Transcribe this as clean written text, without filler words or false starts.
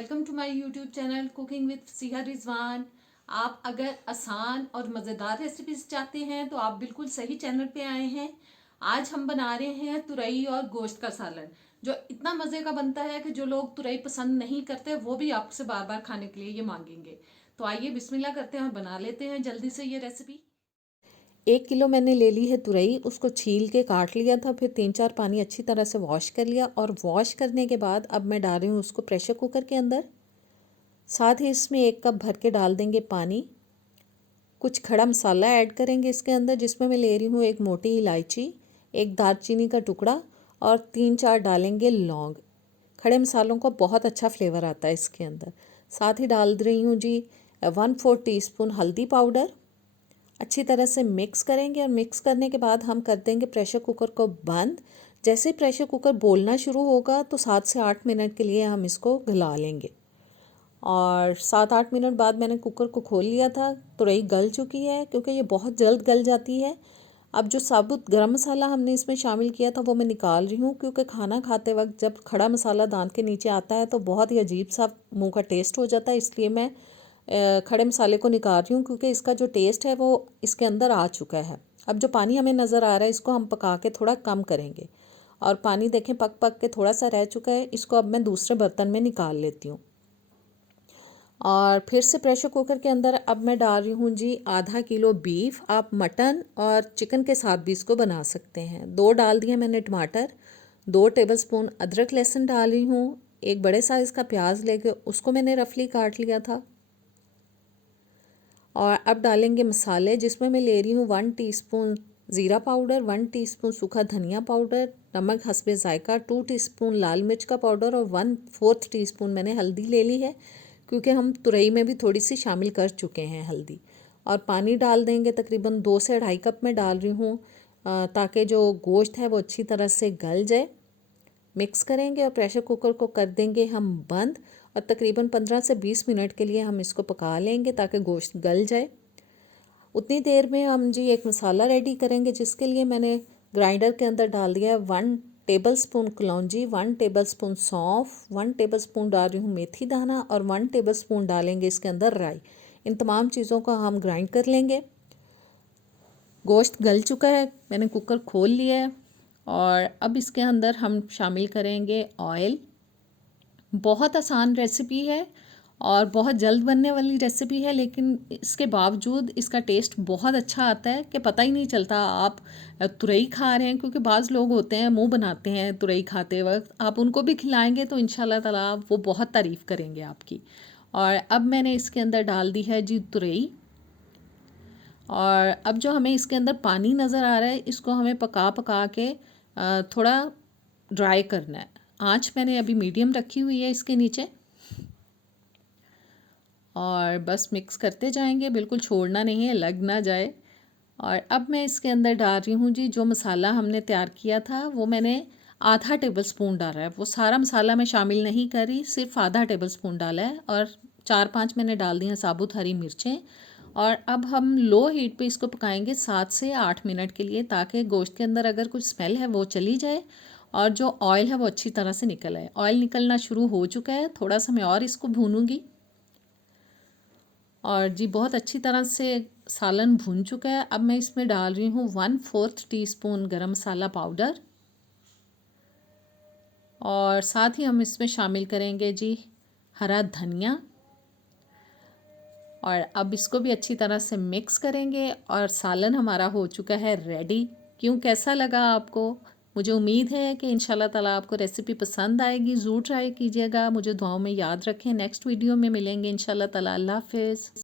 Welcome to my YouTube channel cooking with Siha Rizwan. आप अगर आसान और मज़ेदार रेसिपीज चाहते हैं तो आप बिल्कुल सही चैनल पे आए हैं। आज हम बना रहे हैं तुरई और गोश्त का सालन, जो इतना मज़े का बनता है कि जो लोग तुरई पसंद नहीं करते वो भी आपसे बार बार खाने के लिए ये मांगेंगे। तो आइए बिस्मिल्लाह करते हैं और बना लेते हैं जल्दी से ये रेसिपी। 1 किलो मैंने ले ली है तुरई। उसको छील के काट लिया था, फिर 3-4 पानी अच्छी तरह से वॉश कर लिया। और वॉश करने के बाद अब मैं डाल रही हूँ उसको प्रेशर कुकर के अंदर। साथ ही इसमें 1 कप भर के डाल देंगे पानी। कुछ खड़ा मसाला ऐड करेंगे इसके अंदर, जिसमें मैं ले रही हूँ 1 मोटी इलायची, 1 दालचीनी का टुकड़ा और 3-4 डालेंगे लौंग। खड़े मसालों का बहुत अच्छा फ्लेवर आता है इसके अंदर। साथ ही डाल रही हूँ जी 1/4 टीस्पून हल्दी पाउडर। अच्छी तरह से मिक्स करेंगे और मिक्स करने के बाद हम कर देंगे प्रेशर कुकर को बंद। जैसे ही प्रेशर कुकर बोलना शुरू होगा तो 7 से 8 मिनट के लिए हम इसको गला लेंगे। और 7-8 मिनट बाद मैंने कुकर को खोल लिया था। तुरई गल चुकी है क्योंकि ये बहुत जल्द गल जाती है। अब जो साबुत गरम मसाला हमने इसमें शामिल किया था वो मैं निकाल रही हूँ, क्योंकि खाना खाते वक्त जब खड़ा मसाला दांत के नीचे आता है तो बहुत ही अजीब सा मुंह का टेस्ट हो जाता है। इसलिए मैं खड़े मसाले को निकाल रही हूँ, क्योंकि इसका जो टेस्ट है वो इसके अंदर आ चुका है। अब जो पानी हमें नज़र आ रहा है इसको हम पका के थोड़ा कम करेंगे। और पानी देखें पक पक के थोड़ा सा रह चुका है। इसको अब मैं दूसरे बर्तन में निकाल लेती हूँ। और फिर से प्रेशर कुकर के अंदर अब मैं डाल रही हूँ जी आधा किलो बीफ। आप मटन और चिकन के साथ भी इसको बना सकते हैं। 2 डाल दिए मैंने टमाटर, 2 टेबलस्पून अदरक लहसुन डाल रही हूँ। 1 बड़े साइज़ का प्याज लेके उसको मैंने रफली काट लिया था। और अब डालेंगे मसाले, जिसमें मैं ले रही हूँ 1 टीस्पून ज़ीरा पाउडर, 1 टीस्पून सूखा धनिया पाउडर, नमक हस्बे जायका, 2 टीस्पून लाल मिर्च का पाउडर और 1/4 टीस्पून मैंने हल्दी ले ली है, क्योंकि हम तुरई में भी थोड़ी सी शामिल कर चुके हैं हल्दी। और पानी डाल देंगे, तकरीबन 2 से 2.5 कप में डाल रही हूँ, ताकि जो गोश्त है वो अच्छी तरह से गल जाए। मिक्स करेंगे और प्रेशर कुकर को कर देंगे हम बंद। और तकरीबन 15 से 20 मिनट के लिए हम इसको पका लेंगे ताकि गोश्त गल जाए। उतनी देर में हम जी एक मसाला रेडी करेंगे, जिसके लिए मैंने ग्राइंडर के अंदर डाल दिया है 1 टेबलस्पून कलौंजी, 1 टेबलस्पून सौंफ, 1 टेबलस्पून डाल रही हूँ मेथी दाना और 1 टेबलस्पून डालेंगे इसके अंदर राई। इन तमाम चीज़ों को हम ग्राइंड कर लेंगे। गोश्त गल चुका है, मैंने कुकर खोल लिया है। और अब इसके अंदर हम शामिल करेंगे ऑयल। बहुत आसान रेसिपी है और बहुत जल्द बनने वाली रेसिपी है, लेकिन इसके बावजूद इसका टेस्ट बहुत अच्छा आता है कि पता ही नहीं चलता आप तुरई खा रहे हैं। क्योंकि बाज़ लोग होते हैं मुंह बनाते हैं तुरई खाते वक्त, आप उनको भी खिलाएंगे तो इंशाल्लाह ताला वो बहुत तारीफ़ करेंगे आपकी। और अब मैंने इसके अंदर डाल दी है जी तुरई। और अब जो हमें इसके अंदर पानी नज़र आ रहा है इसको हमें पका पका के थोड़ा ड्राई करना है। आँच मैंने अभी मीडियम रखी हुई है इसके नीचे। और बस मिक्स करते जाएंगे, बिल्कुल छोड़ना नहीं है, लग ना जाए। और अब मैं इसके अंदर डाल रही हूँ जी जो मसाला हमने तैयार किया था वो मैंने आधा टेबल स्पून डाला है। वो सारा मसाला मैं शामिल नहीं करी, सिर्फ आधा टेबल स्पून डाला है। और 4-5 मैंने डाल दी हैं साबुत हरी मिर्चें। और अब हम लो हीट पे इसको पकाएंगे 7 से 8 मिनट के लिए, ताकि गोश्त के अंदर अगर कुछ स्मेल है वो चली जाए और जो ऑयल है वो अच्छी तरह से निकल आए। ऑयल निकलना शुरू हो चुका है, थोड़ा सा मैं और इसको भूनूंगी। और जी बहुत अच्छी तरह से सालन भून चुका है। अब मैं इसमें डाल रही हूँ 1/4 टीस्पून गरम मसाला पाउडर। और साथ ही हम इसमें शामिल करेंगे जी हरा धनिया। और अब इसको भी अच्छी तरह से मिक्स करेंगे और सालन हमारा हो चुका है रेडी। क्यों, कैसा लगा आपको? मुझे उम्मीद है कि इंशाल्लाह ताला आपको रेसिपी पसंद आएगी। ज़रूर ट्राई कीजिएगा। मुझे दुआओं में याद रखें। नेक्स्ट वीडियो में मिलेंगे इंशाल्लाह ताला। अल्लाह हाफ़िज़।